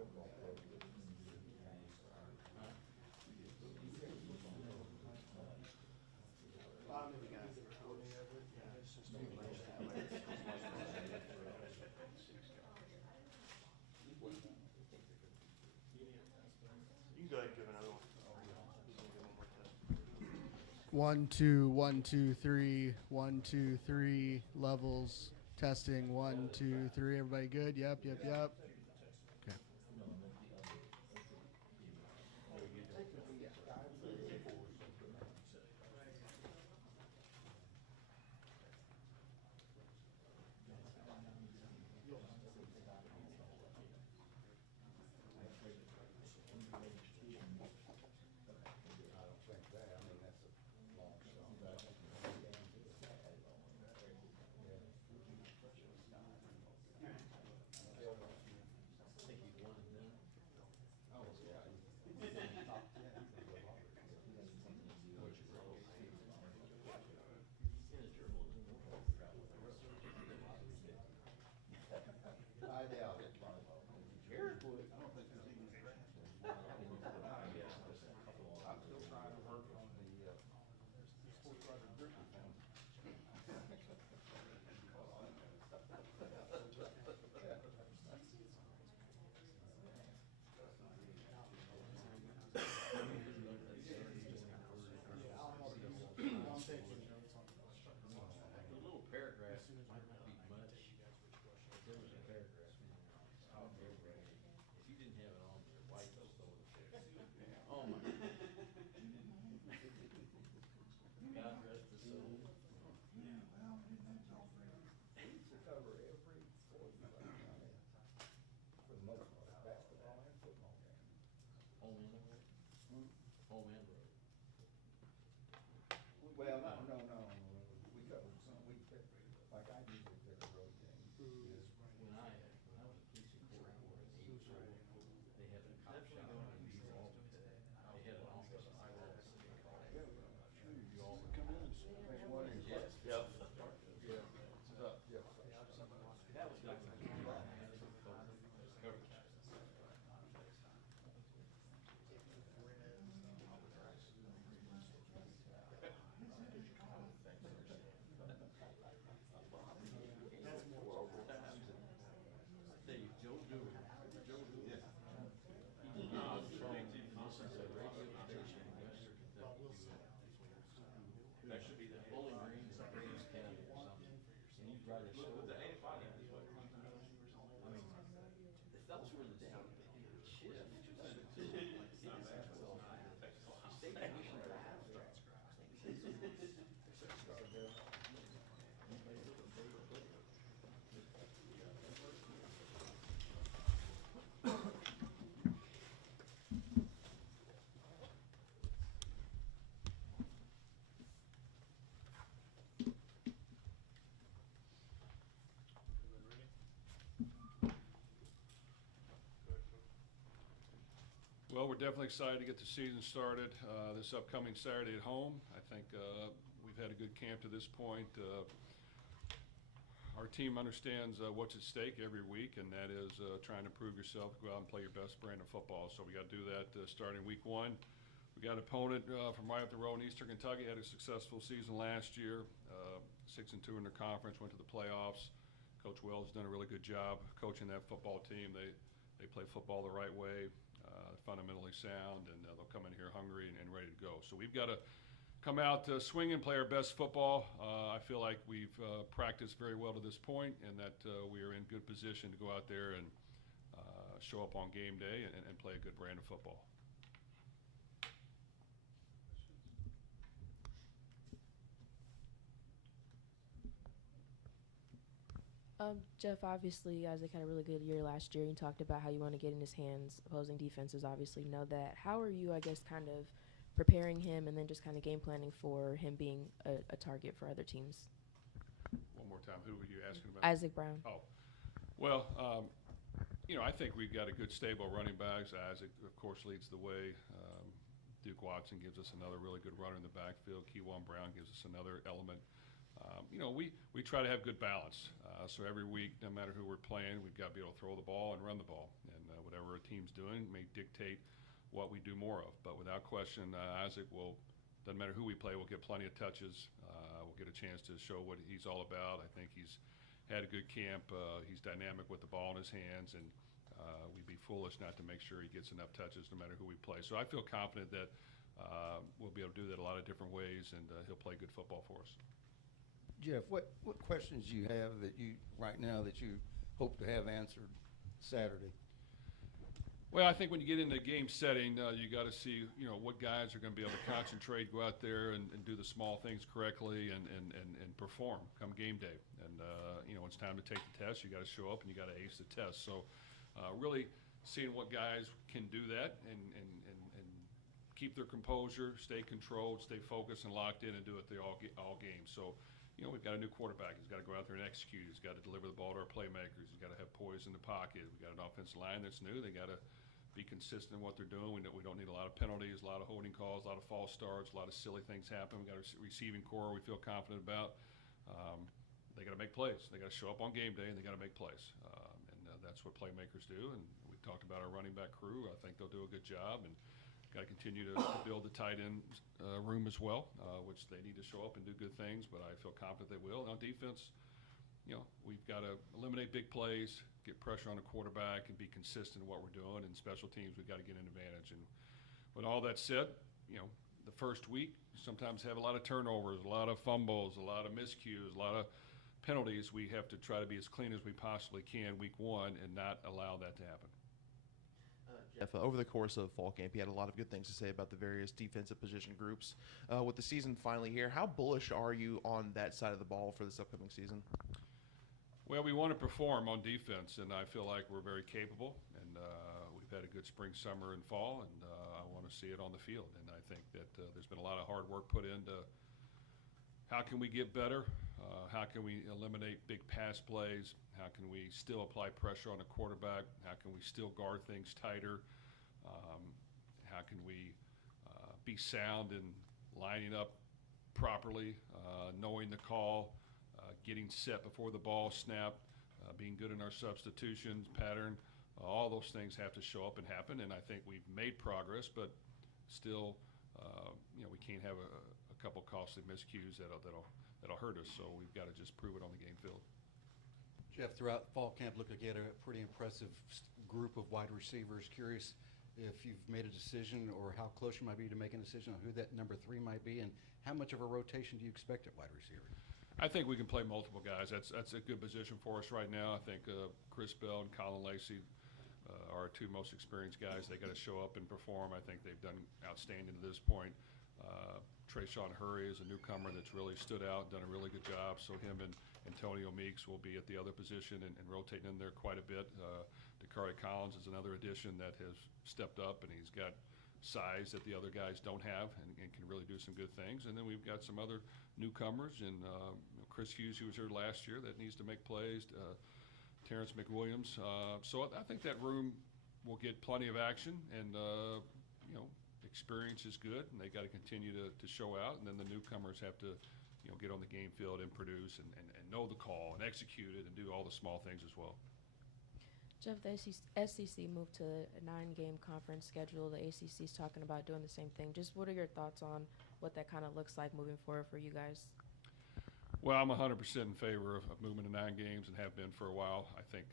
You can go ahead and give another one. He's gonna give one more test. 1 2 1 2 3 1 2 3 levels testing 1 2 3. Everybody good? Yep. Okay. I doubt it. Garrett would. I don't think there's even a draft. I'm still trying to work on the sports writer Griffin thing. The little paragraph might not be much, but there was a paragraph in there. If you didn't have it on there, white was over there. Oh my. God rest his soul. Yeah, well, that's all for we used to cover every sport for the most part, basketball and football game. Home and road. Home and road. Well, no. We covered some, like I usually pick a road game. When I was a police recorder in '84, they had a cop shop in New Orleans. They had an office in New Orleans. You all Come in and see. One of your Yes. Yep. Yeah. Yeah. That was back in the coverage. Say, Joe Dewey. Yeah. He did not this is a radio station in Western Kentucky. That should be the Bowling Green in Graves County or something. And he'd write a story. The 85 is what. I mean, the fellas were in the down. Shift. State commission for half strike. Well, we're definitely excited to get the season started this upcoming Saturday at home. I think we've had a good camp to this point. Our team understands what's at stake every week, and that is trying to prove yourself, go out and play your best brand of football. So we got to do that starting week one. We got an opponent from right up the road in Eastern Kentucky, had a successful season last year, 6-2 in their conference, went to the playoffs. Coach Wells has done a really good job coaching that football team. They play football the right way. Fundamentally sound, and they'll come in here hungry and ready to go. So we've got to come out swing and play our best football. I feel like we've practiced very well to this point, and that we are in good position to go out there and show up on game day and play a good brand of football. Jeff, obviously, you guys had a really good year last year. You talked about how you want to get in his hands. Opposing defenses obviously know that. How are you, I guess, kind of preparing him and then just kind of game planning for him being a target for other teams? One more time, who were you asking about? Isaac Brown. Oh, well, I think we've got a good stable running backs. Isaac, of course, leads the way. Duke Watson gives us another really good runner in the backfield. Keywan Brown gives us another element. We try to have good balance. So every week, no matter who we're playing, we've got to be able to throw the ball and run the ball. And whatever a team's doing may dictate what we do more of. But without question, Isaac will, doesn't matter who we play, we'll get plenty of touches. We'll get a chance to show what he's all about. I think he's had a good camp. He's dynamic with the ball in his hands, and we'd be foolish not to make sure he gets enough touches no matter who we play. So I feel confident that we'll be able to do that a lot of different ways, and he'll play good football for us. Jeff, what questions do you have that you, right now, that you hope to have answered Saturday? Well, I think when you get into game setting, you got to see, what guys are going to be able to concentrate, go out there and do the small things correctly and perform come game day. And, it's time to take the test. You got to show up and you got to ace the test. So really seeing what guys can do that and keep their composure, stay controlled, stay focused and locked in and do it all games. So, we've got a new quarterback. He's got to go out there and execute. He's got to deliver the ball to our playmakers. He's got to have poise in the pocket. We've got an offensive line that's new. They got to be consistent in what they're doing. We don't need a lot of penalties, a lot of holding calls, a lot of false starts, a lot of silly things happen. We've got a receiving core we feel confident about. They got to make plays. They got to show up on game day, and they got to make plays. And that's what playmakers do. And we talked about our running back crew. I think they'll do a good job. And got to continue to build the tight end room as well, which they need to show up and do good things, but I feel confident they will. And on defense, we've got to eliminate big plays, get pressure on the quarterback, and be consistent in what we're doing. And special teams, we've got to get an advantage. And with all that said, the first week, you sometimes have a lot of turnovers, a lot of fumbles, a lot of miscues, a lot of penalties. We have to try to be as clean as we possibly can week one and not allow that to happen. Jeff, over the course of fall camp, he had a lot of good things to say about the various defensive position groups. With the season finally here, how bullish are you on that side of the ball for this upcoming season? Well, we want to perform on defense, and I feel like we're very capable. And we've had a good spring, summer, and fall, and I want to see it on the field. And I think that there's been a lot of hard work put into how can we get better, how can we eliminate big pass plays, how can we still apply pressure on the quarterback, how can we still guard things tighter, how can we be sound in lining up properly, knowing the call, getting set before the ball snap, being good in our substitutions pattern. All those things have to show up and happen, and I think we've made progress, but still, we can't have a couple costly miscues that'll hurt us, so we've got to just prove it on the game field. Jeff, throughout fall camp, looked like you had a pretty impressive group of wide receivers. Curious if you've made a decision or how close you might be to making a decision on who that number 3 might be, and how much of a rotation do you expect at wide receiver? I think we can play multiple guys. That's a good position for us right now. I think Chris Bell and Colin Lacey are our 2 most experienced guys. They got to show up and perform. I think they've done outstanding to this point. Trayshawn Hurry is a newcomer that's really stood out, done a really good job. So him and Antonio Meeks will be at the other position and rotating in there quite a bit. Dakari Collins is another addition that has stepped up, and he's got size that the other guys don't have and can really do some good things. And then we've got some other newcomers, and Chris Hughes, who was here last year, that needs to make plays. Terrence McWilliams. So I think that room will get plenty of action, and experience is good, and they got to continue to show out. And then the newcomers have to, get on the game field and produce and know the call and execute it and do all the small things as well. Jeff, the SEC moved to a 9-game conference schedule. The ACC is talking about doing the same thing. Just what are your thoughts on what that kind of looks like moving forward for you guys? Well, I'm 100% in favor of moving to 9 games and have been for a while. I think,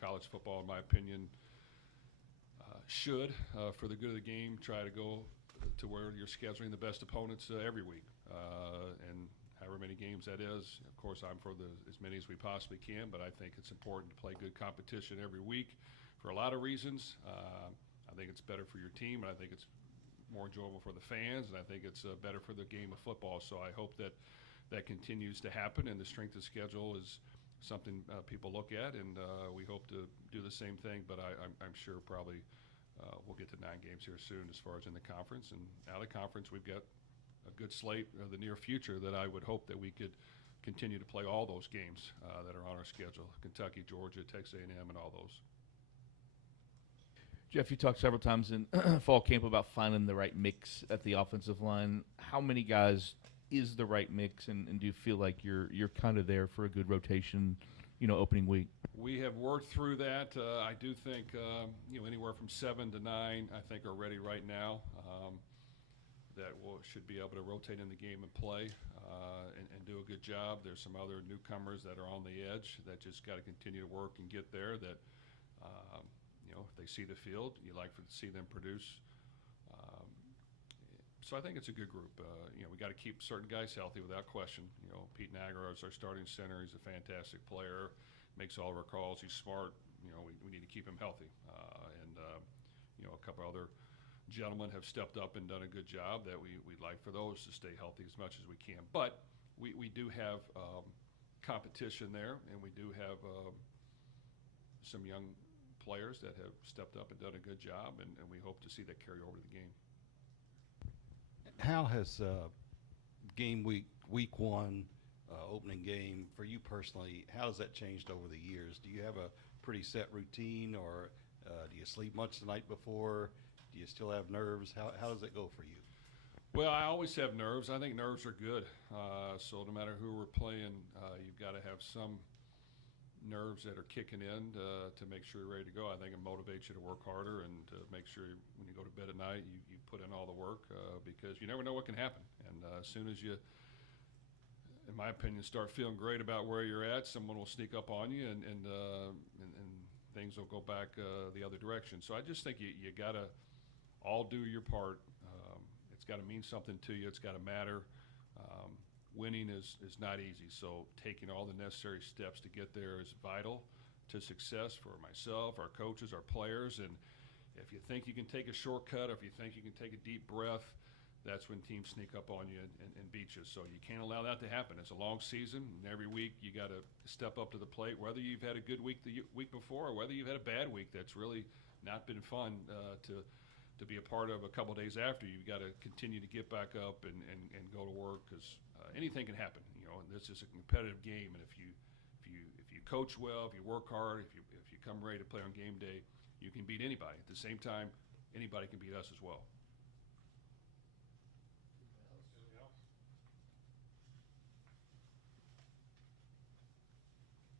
college football, in my opinion, should, for the good of the game, try to go to where you're scheduling the best opponents every week. And however many games that is, of course, I'm for as many as we possibly can, but I think it's important to play good competition every week for a lot of reasons. I think it's better for your team, and I think it's more enjoyable for the fans, and I think it's better for the game of football. So I hope that continues to happen, and the strength of schedule is something people look at, and we hope to do the same thing, but I'm sure probably we'll get to 9 games here soon as far as in the conference. And out of the conference, we've got a good slate of the near future that I would hope that we could continue to play all those games that are on our schedule: Kentucky, Georgia, Texas A&M, and all those. Jeff, you talked several times in fall camp about finding the right mix at the offensive line. How many guys is the right mix, and do you feel like you're kind of there for a good rotation opening week? We have worked through that. I do think, anywhere from 7 to 9, I think are ready right now. That should be able to rotate in the game and play and do a good job. There's some other newcomers that are on the edge that just got to continue to work and get there. That if they see the field, you like to see them produce. So I think it's a good group. We got to keep certain guys healthy without question. Pete Nagar is our starting center. He's a fantastic player. Makes all of our calls. He's smart. We need to keep him healthy. A couple other gentlemen have stepped up and done a good job that we'd like for those to stay healthy as much as we can. But we do have competition there, and we do have some young players that have stepped up and done a good job, and we hope to see that carry over to the game. How has game week one, opening game for you personally, how has that changed over the years? Do you have a pretty set routine, or do you sleep much the night before? Do you still have nerves? How does it go for you? Well, I always have nerves. I think nerves are good. So no matter who we're playing, you've got to have some nerves that are kicking in to make sure you're ready to go. I think it motivates you to work harder and to make sure when you go to bed at night, you put in all the work because you never know what can happen. And as soon as you, in my opinion, start feeling great about where you're at, someone will sneak up on you and things will go back the other direction. So I just think you got to all do your part. It's got to mean something to you. It's got to matter. Winning is not easy, so taking all the necessary steps to get there is vital to success for myself, our coaches, our players. And if you think you can take a shortcut, or if you think you can take a deep breath, that's when teams sneak up on you and beat you. So you can't allow that to happen. It's a long season, and every week you got to step up to the plate, whether you've had a good week the week before or whether you've had a bad week that's really not been fun to be a part of a couple days after. You've got to continue to get back up and go to work, because anything can happen. And this is a competitive game, and if you coach well, if you work hard, if you come ready to play on game day, you can beat anybody. At the same time, anybody can beat us as well.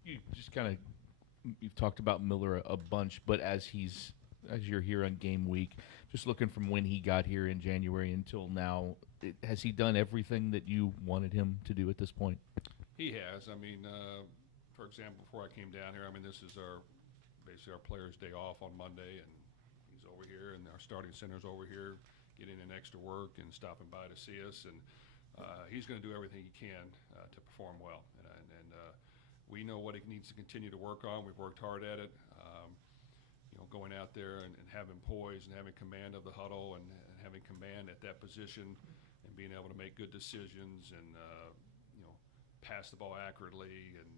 You just kind of, you've talked about Miller a bunch, but as you're here on game week, just looking from when he got here in January until now, has he done everything that you wanted him to do at this point? He has. I mean, for example, before I came down here, this is basically our player's day off on Monday, and he's over here, and our starting center's over here, getting in extra work and stopping by to see us, and he's going to do everything he can to perform well. And we know what he needs to continue to work on. We've worked hard at it. Going out there and having poise and having command of the huddle and having command at that position and being able to make good decisions and pass the ball accurately and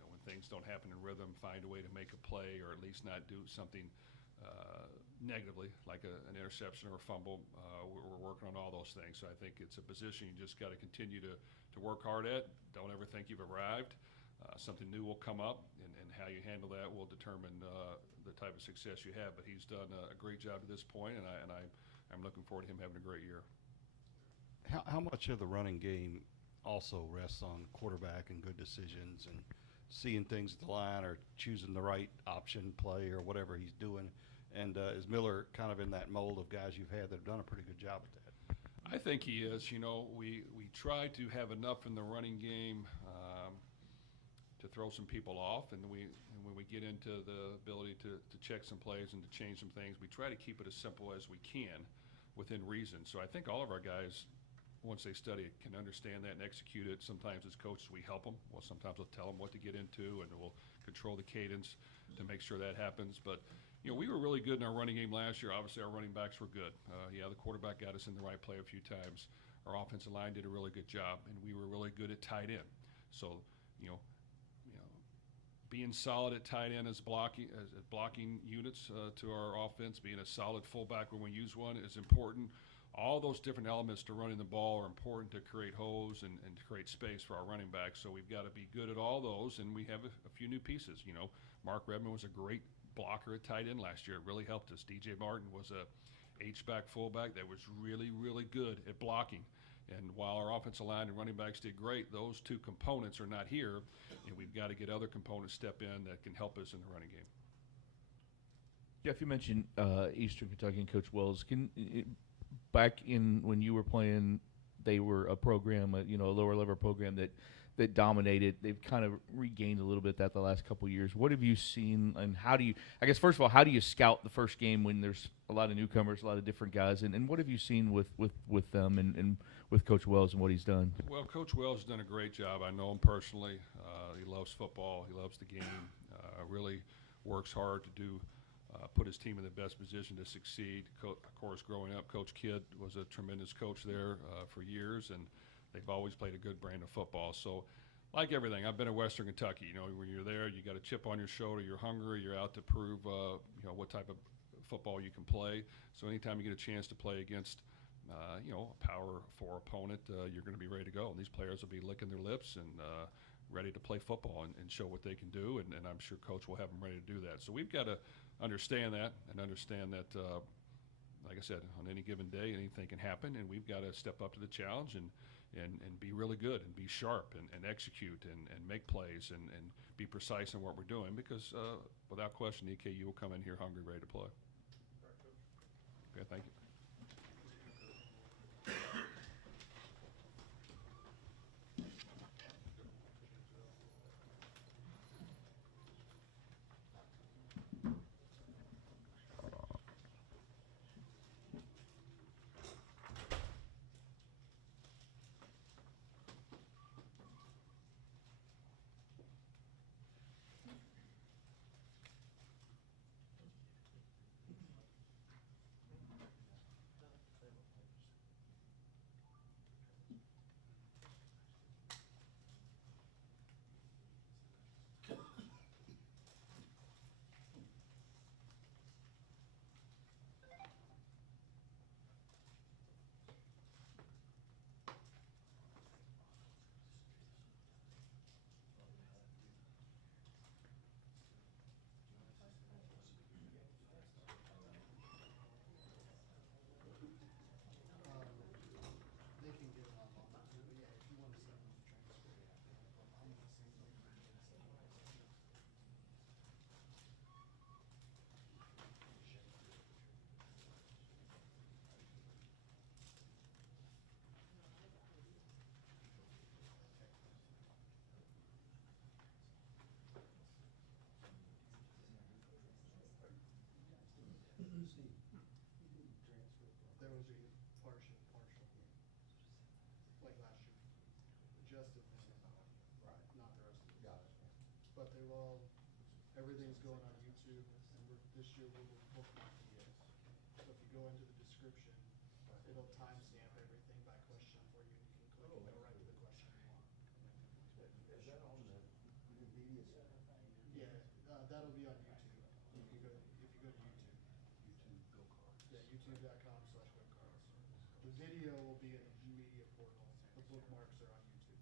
when things don't happen in rhythm, find a way to make a play or at least not do something negatively like an interception or a fumble. We're working on all those things. So I think it's a position you just got to continue to work hard at. Don't ever think you've arrived. Something new will come up, and how you handle that will determine the type of success you have. But he's done a great job at this point, and I'm looking forward to him having a great year. How much of the running game also rests on quarterback and good decisions and seeing things at the line or choosing the right option play or whatever he's doing? And is Miller kind of in that mold of guys you've had that have done a pretty good job at that? I think he is. We try to have enough in the running game to throw some people off, and when we get into the ability to check some plays and to change some things, we try to keep it as simple as we can within reason. So I think all of our guys, once they study it, can understand that and execute it. Sometimes as coaches we help them. Well, sometimes we'll tell them what to get into, and we'll control the cadence to make sure that happens. But we were really good in our running game last year. Obviously, our running backs were good. The quarterback got us in the right play a few times. Our offensive line did a really good job, and we were really good at tight end. So, being solid at tight end as blocking units to our offense, being a solid fullback when we use one is important. All those different elements to running the ball are important to create holes and to create space for our running backs. So we've got to be good at all those, and we have a few new pieces. Mark Redmond was a great blocker at tight end last year. It really helped us. DJ Martin was a H-back fullback that was really, really good at blocking. And while our offensive line and running backs did great, those two components are not here, and we've got to get other components step in that can help us in the running game. Jeff, you mentioned Eastern Kentucky and Coach Wells. Back in when you were playing, they were a program, a lower level program that dominated. They've kind of regained a little bit that the last couple of years. What have you seen, and how do you? I guess first of all, how do you scout the first game when there's a lot of newcomers, a lot of different guys, and what have you seen with them and with Coach Wells and what he's done? Well, Coach Wells has done a great job. I know him personally. He loves football. He loves the game. Really works hard to do. Put his team in the best position to succeed. Of course, growing up, Coach Kidd was a tremendous coach there for years, and they've always played a good brand of football. So, like everything, I've been at Western Kentucky. When you're there, you got a chip on your shoulder. You're hungry. You're out to prove, what type of football you can play. So, anytime you get a chance to play against, a Power 4 opponent, you're going to be ready to go. And these players will be licking their lips and ready to play football and show what they can do. And I'm sure Coach will have them ready to do that. So, we've got to understand that, like I said, on any given day, anything can happen, and we've got to step up to the challenge and be really good and be sharp and execute and make plays and be precise in what we're doing, because without question, EKU will come in here hungry, ready to play. Okay, thank you. They can get it online too, but yeah, if you want to send them the transcript, I'm in the same boat. There was a partial, like last year. Just of them, Right. not the rest of it. Got it. But they're all, everything's going on YouTube, and this year we'll bookmark it. So if you go into the description, it'll timestamp everything by question for you, and you can click and go right to the question you want. Is that on the new media center? Yeah, that'll be on YouTube. If you go to YouTube. YouTube go cards. Yeah, youtube.com/gocards. The video will be in the media portal. The bookmarks are on YouTube.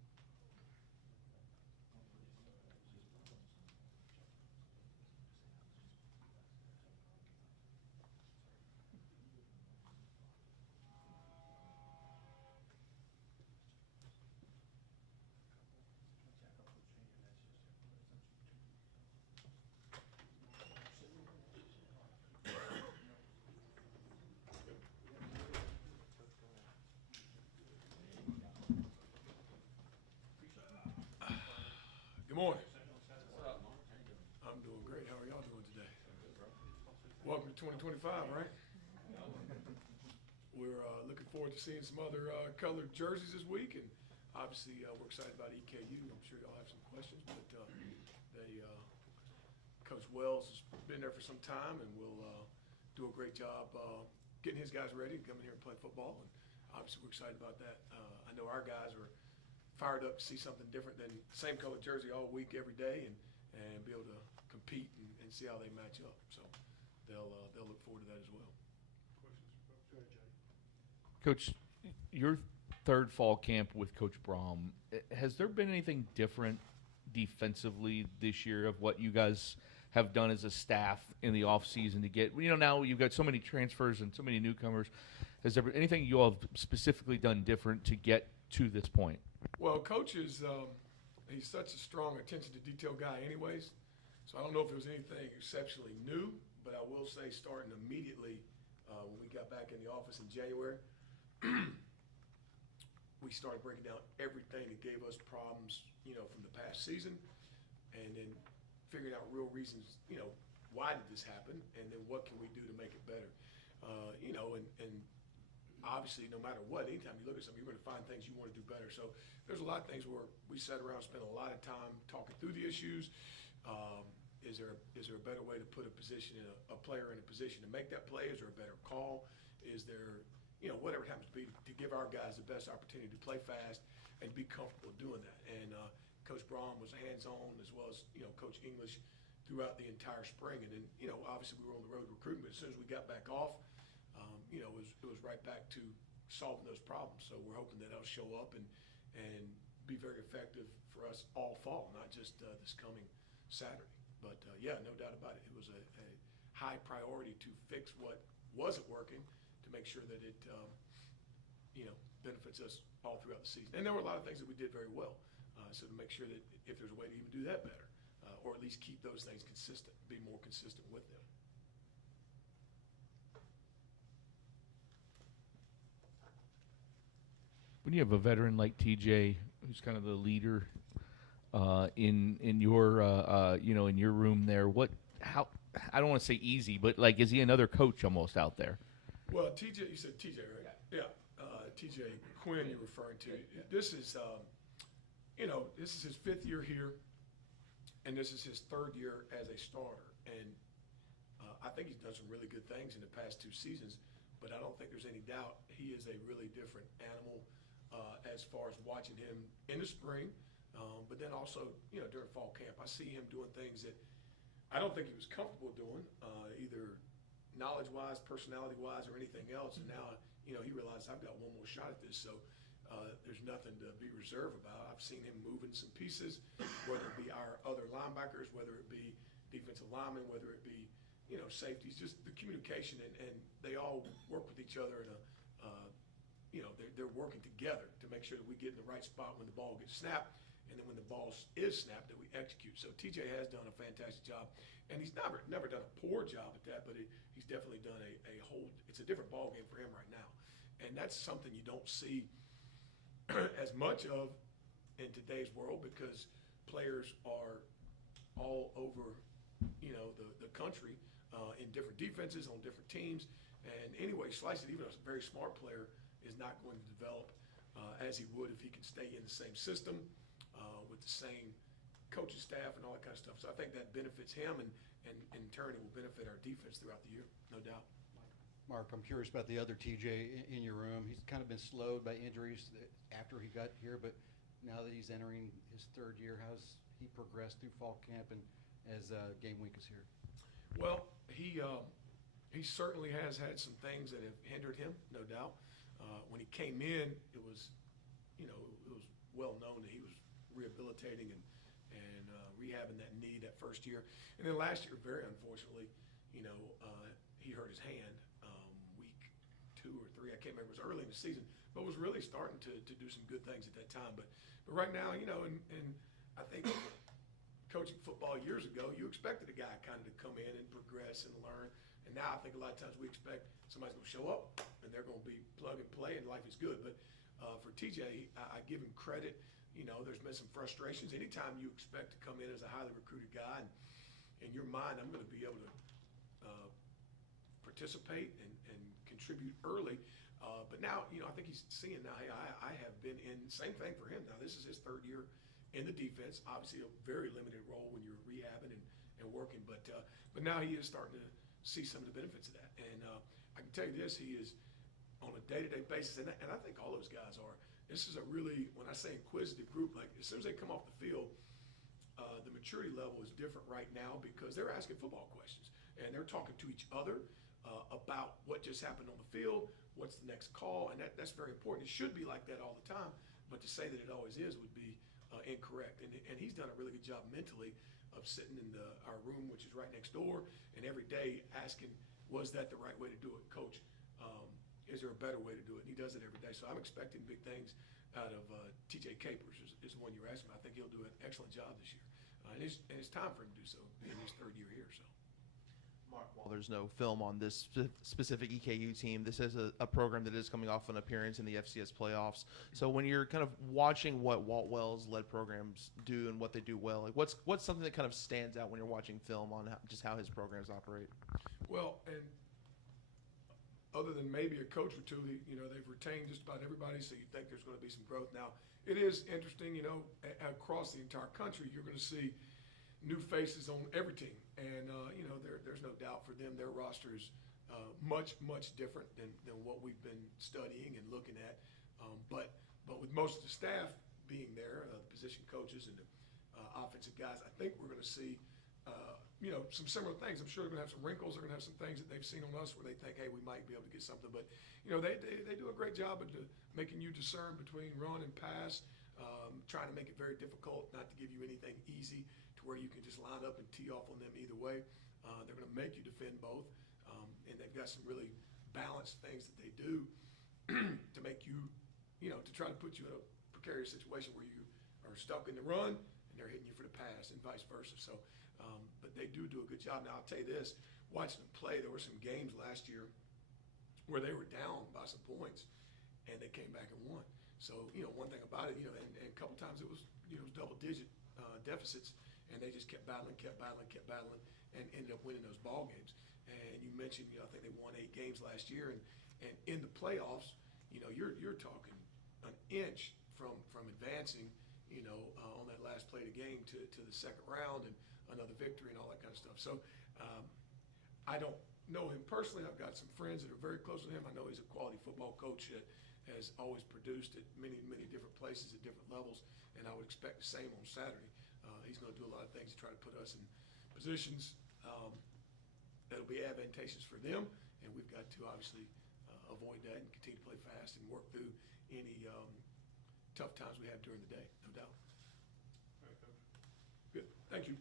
Good morning. I'm doing great. How are y'all doing today? Welcome to 2025, right? We're looking forward to seeing some other colored jerseys this week, and obviously we're excited about EKU. I'm sure y'all have some questions, but Coach Wells has been there for some time and will do a great job getting his guys ready to come in here and play football, and obviously we're excited about that. I know our guys are fired up to see something different than the same colored jersey all week, every day, and be able to compete and see how they match up. So they'll look forward to that as well. Questions? Go ahead, Jody. Coach, your third fall camp with Coach Brohm, has there been anything different defensively this year of what you guys have done as a staff in the off season to get, now you've got so many transfers and so many newcomers. Has there been anything you all have specifically done different to get to this point? Well, Coach is he's such a strong attention to detail guy anyways, so I don't know if it was anything exceptionally new, but I will say starting immediately when we got back in the office in January, we started breaking down everything that gave us problems, from the past season, and then figuring out real reasons, why did this happen, and then what can we do to make it better, and obviously, no matter what, anytime you look at something, you're going to find things you want to do better. So there's a lot of things where we sat around, spent a lot of time talking through the issues. Is there a better way to put a player in a position to make that play? Is there a better call? Is there, whatever it happens to be, to give our guys the best opportunity to play fast and be comfortable doing that. And Coach Brohm was hands-on, as well as, Coach English throughout the entire spring. And then, obviously we were on the road recruiting, but as soon as we got back off, it was right back to solving those problems. So we're hoping that that'll show up and be very effective for us all fall, not just this coming Saturday. But yeah, no doubt about it. It was a high priority to fix what wasn't working to make sure that it, benefits us all throughout the season. And there were a lot of things that we did very well. So to make sure that if there's a way to even do that better, or at least keep those things consistent, be more consistent with them. When you have a veteran like TJ, who's kind of the leader in your in your room there, how I don't want to say easy, but like, is he another coach almost out there? Well, TJ, you said TJ, right? Yeah. TJ Quinn, you're referring to. This is this is his 5th year here, and this is his 3rd year as a starter. And I think he's done some really good things in the past 2 seasons, but I don't think there's any doubt he is a really different animal as far as watching him in the spring, but then also, during fall camp. I see him doing things that I don't think he was comfortable doing, either knowledge-wise, personality-wise, or anything else. And now, he realizes I've got one more shot at this, so there's nothing to be reserved about. I've seen him moving some pieces, whether it be our other linebackers, whether it be defensive linemen, whether it be, safeties, just the communication, and they all work with each other in a, they're working together to make sure that we get in the right spot when the ball gets snapped, and then when the ball is snapped, that we execute. So TJ has done a fantastic job, and he's never done a poor job at that, but he's definitely done it's a different ball game for him right now. And that's something you don't see as much of in today's world, because players are all over, the country in different defenses, on different teams. And anyway, slice it, even a very smart player is not going to develop as he would if he can stay in the same system with the same coaching staff and all that kind of stuff. So I think that benefits him, and in turn it will benefit our defense throughout the year, no doubt. Mark, I'm curious about the other TJ in your room. He's kind of been slowed by injuries after he got here, but now that he's entering his 3rd year, how's he progressed through fall camp and as game week is here? Well, he certainly has had some things that have hindered him, no doubt. When he came in, it was well known that he was rehabilitating and rehabbing that knee that first year. And then last year, very unfortunately, he hurt his hand week 2 or 3. I can't remember. It was early in the season, but was really starting to do some good things at that time. But right now, and I think coaching football years ago, you expected a guy kind of to come in and progress and learn. And now I think a lot of times we expect somebody's going to show up and they're going to be plug and play and life is good. But for TJ, I give him credit. There's been some frustrations. Anytime you expect to come in as a highly recruited guy, and in your mind, I'm going to be able to participate and contribute early. But now, I think he's seeing now, hey, I have been in, same thing for him. Now, this is his 3rd year in the defense, obviously a very limited role when you're rehabbing and working. But now he is starting to see some of the benefits of that. And I can tell you this, he is on a day-to-day basis, and I think all those guys are. This is a really, when I say inquisitive group, like as soon as they come off the field, the maturity level is different right now because they're asking football questions and they're talking to each other about what just happened on the field, what's the next call, and that's very important. It should be like that all the time, but to say that it always is would be incorrect. And he's done a really good job mentally of sitting in our room, which is right next door, and every day asking, was that the right way to do it? Coach, is there a better way to do it? And he does it every day. So I'm expecting big things out of TJ Capers is the one you're asking about. I think he'll do an excellent job this year. And it's time for him to do so, being his third year here. So. Mark, while there's no film on this specific EKU team, this is a program that is coming off an appearance in the FCS playoffs. So when you're kind of watching what Walt Wells-led programs do and what they do well, like what's something that kind of stands out when you're watching film on just how his programs operate? Well, and other than maybe a coach or two, they've retained just about everybody, so you think there's going to be some growth. Now, it is interesting, across the entire country, you're going to see new faces on every team. And, there's no doubt for them, their roster is much, much different than what we've been studying and looking at. But with most of the staff being there, the position coaches and the offensive guys, I think we're going to see, some similar things. I'm sure they're going to have some wrinkles. They're going to have some things that they've seen on us where they think, hey, we might be able to get something. But, they do a great job of making you discern between run and pass, trying to make it very difficult not to give you anything easy to where you can just line up and tee off on them either way. They're going to make you defend both, and they've got some really balanced things that they do to make you, to try to put you in a precarious situation where you are stuck in the run and they're hitting you for the pass and vice versa. So, but they do a good job. Now, I'll tell you this, watching them play, there were some games last year where they were down by some points and they came back and won. So, one thing about it, and a couple times it was, double-digit deficits, and they just kept battling, and ended up winning those ball games. And you mentioned, I think they won 8 games last year, and in the playoffs, you're talking an inch from advancing, on that last play of the game to the second round and another victory and all that kind of stuff. So I don't know him personally. I've got some friends that are very close to him. I know he's a quality football coach that has always produced at many, many different places at different levels, and I would expect the same on Saturday. He's going to do a lot of things to try to put us in positions that'll be advantageous for them, and we've got to obviously avoid that and continue to play fast and work through any tough times we have during the day, no doubt. All right, Coach. Good, thank you.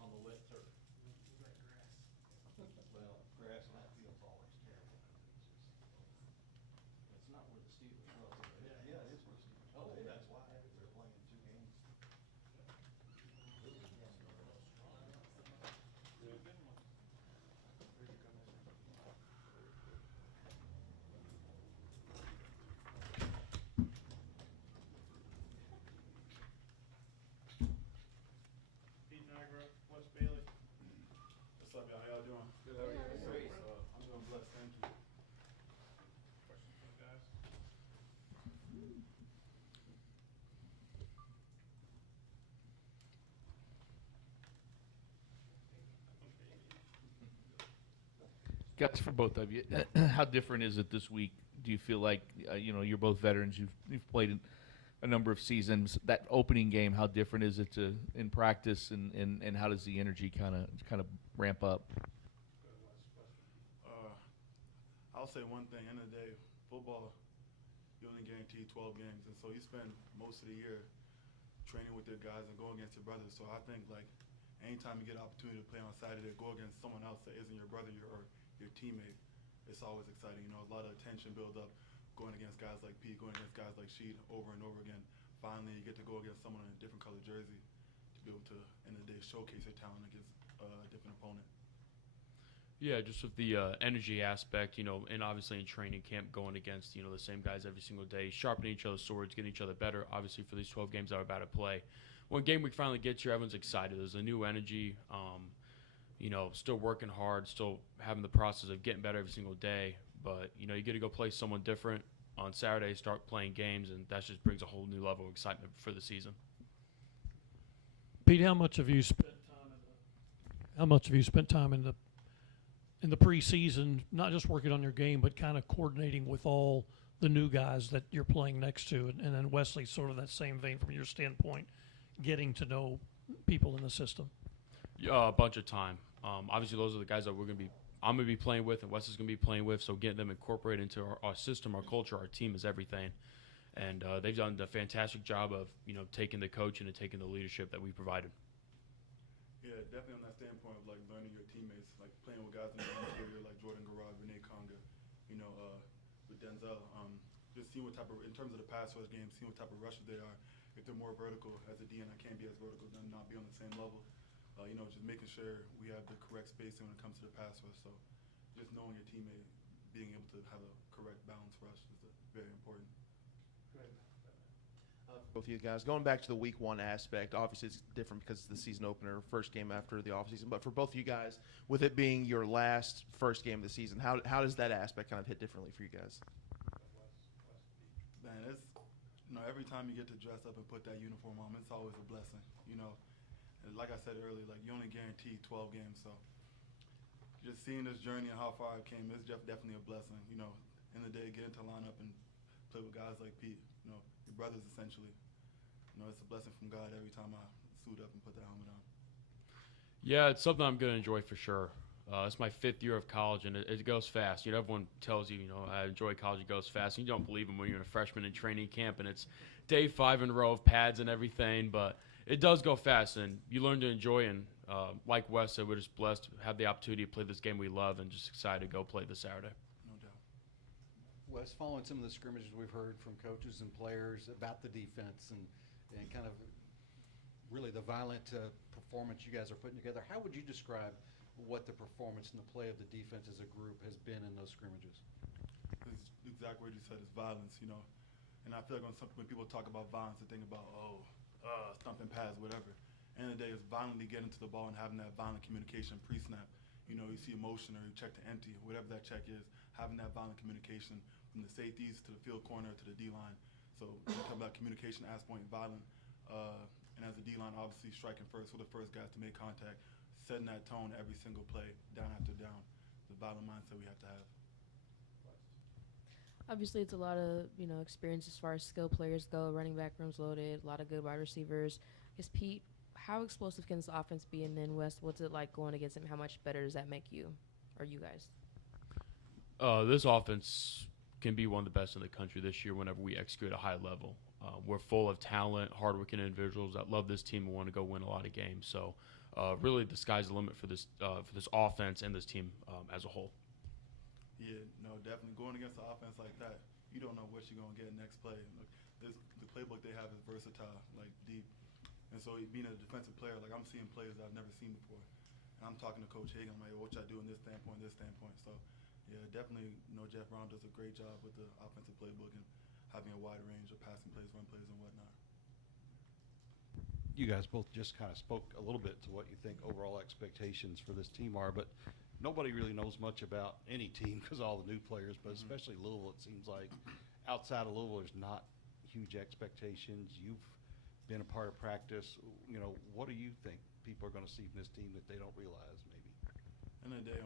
On the wet turf. Well, Grass on that field's always terrible. it's not where the Steelers was. Yeah, it is for Steve. Oh, That's why they're playing 2 games. This weekend. Pete Niagara, West Bailey. What's up, y'all? How y'all doing? Good, how are you? Great. I'm doing blessed, thank you. Questions for the guys? Guys, for both of you, how different is it this week? Do you feel like you're both veterans? You've played in a number of seasons. That opening game, how different is it in practice, and how does the energy kind of ramp up? I'll say one thing. End of the day, football, you only guarantee 12 games, and so you spend most of the year training with your guys and going against your brothers. So I think like anytime you get an opportunity to play on Saturday, go against someone else that isn't your brother or your teammate, it's always exciting. You know, a lot of tension build up going against guys like Pete, going against guys like Sheed over and over again. Finally, you get to go against someone in a different color jersey to be able to, end of the day, showcase your talent against a different opponent. Yeah, just with the energy aspect, and obviously in training camp going against, the same guys every single day, sharpening each other's swords, getting each other better, obviously for these 12 games that are about to play. When game week finally gets here, everyone's excited. There's a new energy, still working hard, still having the process of getting better every single day. But, you get to go play someone different on Saturday, start playing games, and that just brings a whole new level of excitement for the season. Pete, how much have you spent time in the preseason, not just working on your game, but kind of coordinating with all the new guys that you're playing next to, and then Wesley, sort of that same vein from your standpoint, getting to know people in the system? Yeah, a bunch of time. Obviously, those are the guys that I'm going to be playing with, and Wes is going to be playing with, so getting them incorporated into our system, our culture, our team is everything. And they've done a fantastic job of, taking the coaching and taking the leadership that we provided. Yeah, definitely on that standpoint of like learning your teammates, like playing with guys in the interior like Jordan Garrard, Renee Conga, with Denzel. Just seeing what type of, in terms of the pass rush game, seeing what type of rushers they are. If they're more vertical, as a DN, I can't be as vertical, then not be on the same level. Just making sure we have the correct spacing when it comes to the pass rush. So just knowing your teammate, being able to have a correct balance rush is very important. Both of you guys, going back to the week 1 aspect, obviously it's different because it's the season opener, first game after the offseason. But for both of you guys, with it being your last first game of the season, how does that aspect kind of hit differently for you guys? Man, it's every time you get to dress up and put that uniform on, it's always a blessing. And like I said earlier, like you only guarantee 12 games, so just seeing this journey and how far I came is definitely a blessing. In the day, get into lineup and play with guys like Pete. Your brothers essentially. It's a blessing from God every time I suit up and put that helmet on. Yeah, it's something I'm going to enjoy for sure. It's my 5th year of college, and it goes fast. Everyone tells you, I enjoy college, it goes fast. You don't believe them when you're a freshman in training camp, and it's day 5 in a row of pads and everything, but it does go fast, and you learn to enjoy. And like Wes said, we're just blessed to have the opportunity to play this game we love, and just excited to go play this Saturday. No doubt. Wes, following some of the scrimmages we've heard from coaches and players about the defense and kind of really the violent performance you guys are putting together, how would you describe what the performance and the play of the defense as a group has been in those scrimmages? It's exactly what you said. It's violence, And I feel like when people talk about violence, they think about, stumping pads, whatever. End of the day, it's violently getting to the ball and having that violent communication pre-snap. You see emotion or you check to empty, whatever that check is, having that violent communication from the safeties to the field corner to the D-line. So when you talk about communication as point violent, and as a D-line, obviously striking first, we're the first guys to make contact, setting that tone every single play, down after down. The violent mindset we have to have. Obviously, it's a lot of experience as far as skill players go. Running back rooms loaded, a lot of good wide receivers. I guess Pete, how explosive can this offense be? And then Wes, what's it like going against him? How much better does that make you or you guys? This offense can be one of the best in the country this year whenever we execute at a high level. We're full of talent, hardworking individuals that love this team and want to go win a lot of games. So really the sky's the limit for this offense and this team as a whole. Yeah, no, definitely going against an offense like that, you don't know what you're going to get next play. Look, the playbook they have is versatile, like deep. And so being a defensive player, like I'm seeing plays I've never seen before. And I'm talking to Coach Hagan, I'm like, what y'all do in this standpoint, this standpoint. So, yeah, definitely, Jeff Brohm does a great job with the offensive playbook and having a wide range of passing plays, run plays, and whatnot. You guys both just kind of spoke a little bit to what you think overall expectations for this team are, but nobody really knows much about any team because all the new players, but especially Louisville, it seems like outside of Louisville, there's not huge expectations. You've been a part of practice. What do you think people are going to see from this team that they don't realize maybe? End of the day,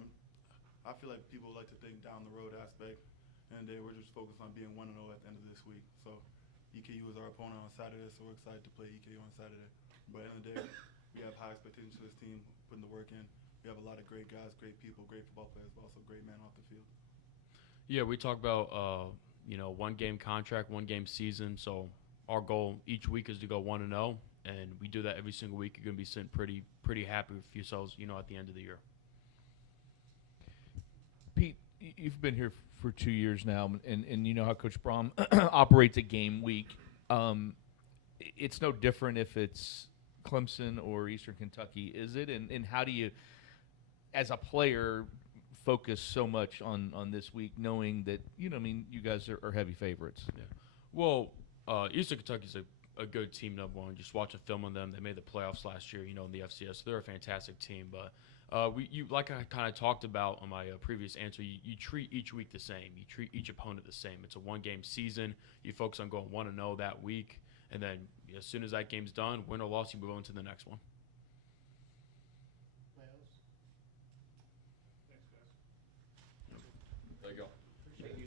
I feel like people like to think down the road aspect. End of the day, we're just focused on being 1-0 at the end of this week. So EKU is our opponent on Saturday, so we're excited to play EKU on Saturday. But at the end of the day, we have high expectations for this team, putting the work in. We have a lot of great guys, great people, great football players, but also great men off the field. Yeah, we talk about 1-game contract, 1-game season. So our goal each week is to go 1-0, and we do that every single week. You're going to be sitting pretty happy with yourselves, at the end of the year. Pete, you've been here for 2 years now, and you know how Coach Brohm operates a game week. It's no different if it's Clemson or Eastern Kentucky, is it? And how do you, as a player, focus so much on this week, knowing that you guys are heavy favorites? Yeah. Well, Eastern Kentucky's a good team, number one. Just watching film on them, they made the playoffs last year, in the FCS. So they're a fantastic team. But like I kind of talked about on my previous answer, you treat each week the same. You treat each opponent the same. It's a 1-game season. You focus on going 1-0 that week, and then as soon as that game's done, win or loss, you move on to the next one. Thanks, guys. There you go. Y'all have a good day.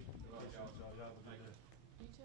You too.